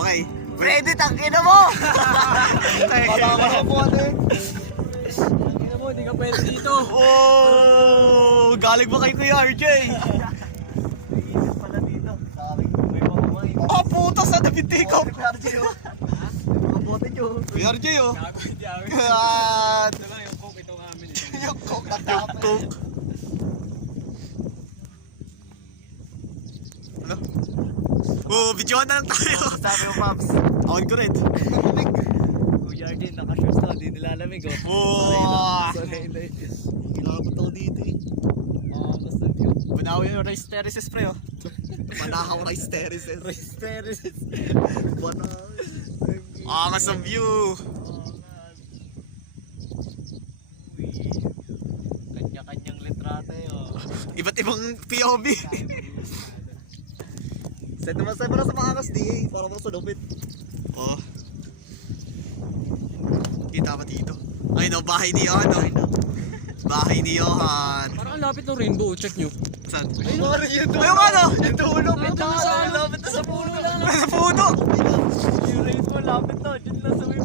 Okay. Freddy, tangina mo! Kala ko po ano eh. Tingnan mo, hindi ka pwede dito. Oh! Galing ba kay Kuya RJ? Iisip pala dito. Sabi ko, may mamamay. Oh, puto sa nabinti ko! Kuya RJ oh. Mga bote nyo. Kuya RJ, oh. Gago, hindi ako. Yan! Ito lang yung coke, ito ang amin. Yung coke na tapos. Yung coke. Ano? Oh, videoan na lang tayo. Sabi mo, Pops. On ko rin. Kuya RJ, naka-shorts na. Hindi nilalamig oh. Oh! Sorry, hindi. Kinakapot ako dito eh. Basta view. Manaw yung rice terraces, pre, oh. Manakaw rice terraces. Rice terraces. Manaw. Angas ang view. Kanya-kanyang litrato yun. Iba't ibang POV. Send naman sa'yo para sa mga angas di para mga sunupit. Oh. Kita ba dito? Ay no, bahay ni Johan, no? Bahay ni Johan. Parang ang lapit ng rainbow, check nyo. Saan? Ay, yung dulo. Ayun ano? Yung dulo. Lapit na sa ano? Lapit na sa puno. Sa puno! Yung rainbow, lapit na. Diyan lang sa may